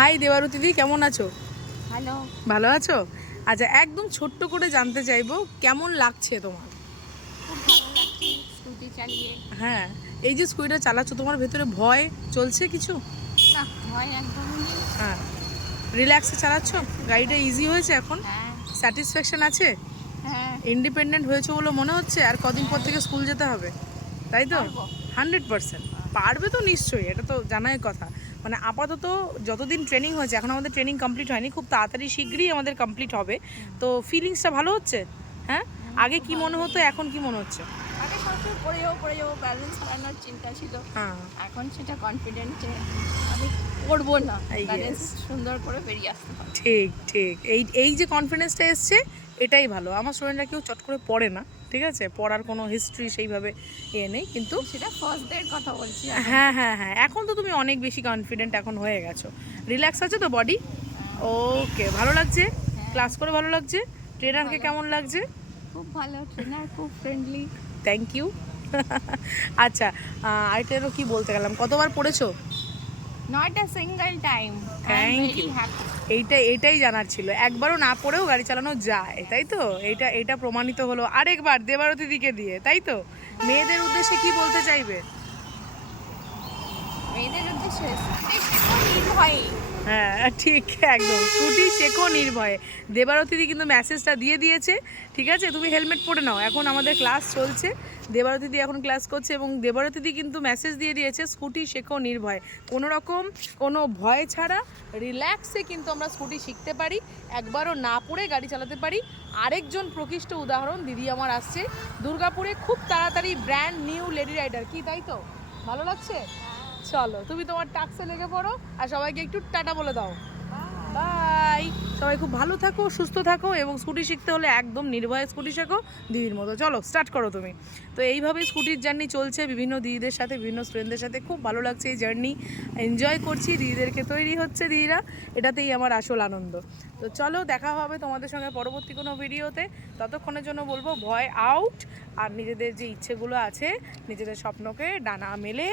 High Debarati দি কেমন আছো? Hello ভালো আছো? আচ্ছা একদম ছোট্ট করে জানতে চাইব কেমন লাগছে তোমার? ভালো স্কুটি চালিয়ে। হ্যাঁ এই যে স্কুটিটা চালাচ্ছ তোমার ভেতরে ভয় চলছে কিছু? না ভয় একদমই হ্যাঁ রিল্যাক্সে চালাচ্ছ? গাড়িটা ইজি হয়েছে এখন? হ্যাঁ। স্যাটিসফ্যাকশন আছে? হ্যাঁ। ইন্ডিপেন্ডেন্ট হয়েছে বলে মনে হচ্ছে আর কদিন পর থেকে স্কুল যেতে হবে? তাই তো? হান্ড্রেড পার্সেন্ট পারবে তো নিশ্চয়ই এটা তো জানাই কথা। মানে আপাতত যতদিন ট্রেনিং হয়েছে এখন আমাদের ট্রেনিং কমপ্লিট হয়নি খুব তাড়াতাড়ি শীঘ্রই আমাদের কমপ্লিট হবে। তো ফিলিংসটা ভালো হচ্ছে? হ্যাঁ? আগে কি মনে হতো এখন কি মনে হচ্ছে? আগে সবসময় পড়ে যাব পড়ে যাব ব্যালেন্স হারানোর চিন্তা ছিল। হ্যাঁ। এখন সেটা কনফিডেন্ট আমি করব না. ব্যালেন্স সুন্দর করে বেরিয়ে আসতে ঠিক ঠিক। এই এই যে কনফিডেন্সটা এসছে এটাই ভালো। আমার স্টুডেন্টরা কেউ চট করে পড়ে না। ঠিক আছে? পড়ার কোনো হিস্ট্রি সেইভাবে এ নেই কিন্তু সেটা ফার্স্ট ডের কথা বলছি হ্যাঁ হ্যাঁ হ্যাঁ। এখন তো তুমি অনেক বেশি কনফিডেন্ট এখন হয়ে গেছো। রিল্যাক্স আছে তো বডি ওকে ভালো লাগছে? ক্লাস করে ভালো লাগছে? ট্রেনারকে কেমন লাগছে? খুব ভালো ট্রেনার খুব ফ্রেন্ডলি থ্যাংক ইউ আচ্ছা আরেকটা যেন কি বলতে গেলাম? কতবার পড়েছো? Not a single time thank you এইটা এটাই জানার ছিল। একবারও না পড়েও গাড়ি চালানো যায় তাই তো? এটা এটা প্রমাণিত হলো আরেকবার দেবারতী দিকে দিয়ে তাই তো? মেয়েদের উদ্দেশ্যে কি বলতে চাইবে? মেয়েদের উদ্দেশ্যে নির্ভয়ে। হ্যাঁ ঠিক, একদম। স্কুটি শেখো নির্ভয়ে। দেবারতীদি কিন্তু মেসেজটা দিয়ে দিয়েছে, ঠিক আছে? তুমি হেলমেট পরে নাও। এখন আমাদের ক্লাস চলছে। দেবারতীদি এখন ক্লাস করছে এবং দেবারতীদি কিন্তু মেসেজ দিয়ে দিয়েছে, স্কুটি শেখো নির্ভয়ে। কোনো রকম কোনো ভয় ছাড়া রিল্যাক্সে কিন্তু আমরা স্কুটি শিখতে পারি, একবারও না পড়ে গাড়ি চালাতে পারি। আরেকজন প্রকৃষ্ট উদাহরণ দিদি আমার আসছে। দুর্গাপুরে খুব তাড়াতাড়ি ব্র্যান্ড নিউ লেডি রাইডার কি, তাই তো? ভালো লাগছে? চলো, তুমি তোমার টাক্সে লেগে পড়ো আর সবাইকে একটু টাটা বলে দাও। বাই। সবাই খুব ভালো থাকো, সুস্থ থাকো এবং স্কুটি শিখতে হলে একদম নির্ভয়ে স্কুটি শেখো দিদির মতো। চলো স্টার্ট করো তুমি। তো এইভাবেই স্কুটির জার্নি চলছে বিভিন্ন দিদিদের সাথে, বিভিন্ন স্টুডেন্টদের সাথে। খুব ভালো লাগছে এই জার্নি এনজয় করছি, দিদিদেরকে তৈরি হচ্ছে দিদিরা। এটাতেই আমার আসল আনন্দ। তো চলো, দেখা হবে তোমাদের সঙ্গে পরবর্তী কোনো ভিডিওতে। ততক্ষণের জন্য বলব ভয় আউট আর নিজেদের যে ইচ্ছেগুলো আছে, নিজেদের স্বপ্নকে ডানা মেলে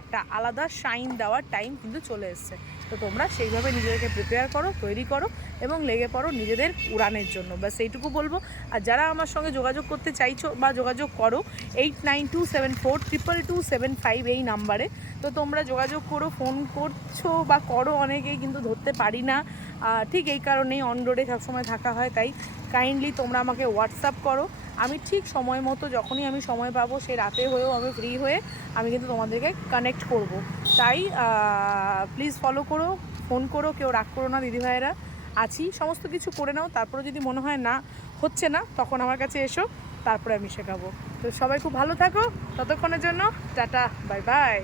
একটা আলাদা শাইন দেওয়ার টাইম কিন্তু চলে এসছে। তো তোমরা সেইভাবে নিজেদেরকে প্রিপেয়ার করো, তৈরি করো এবং লেগে পড়ো নিজেদের উড়ানের জন্য। ব্যাস, এইটুকু বলব। আর যারা আমার সঙ্গে যোগাযোগ করতে চাইছো বা যোগাযোগ করো eight nine two seven four triple two seven five এই নাম্বারে তো তোমরা যোগাযোগ করো, ফোন করছ বা করো অনেকেই, কিন্তু ধরতে পারি না। ঠিক এই কারণেই অন রোডে সবসময় থাকা হয়, তাই কাইন্ডলি তোমরা আমাকে হোয়াটসঅ্যাপ করো। আমি ঠিক সময় মতো, যখনই আমি সময় পাবো, সে রাতে হয়েও আমি ফ্রি হয়ে আমি কিন্তু তোমাদেরকে কানেক্ট করব। তাই প্লিজ ফলো করো ফোন করো, কেউ রাগ করো না দিদিভাইয়েরা আছি, সমস্ত কিছু করে নাও, তারপরে যদি মনে হয় না, হচ্ছে না, তখন আমার কাছে এসো, তারপরে আমি শেখাবো। তো সবাই খুব ভালো থাকো, ততক্ষণের জন্য, টাটা বাই বাই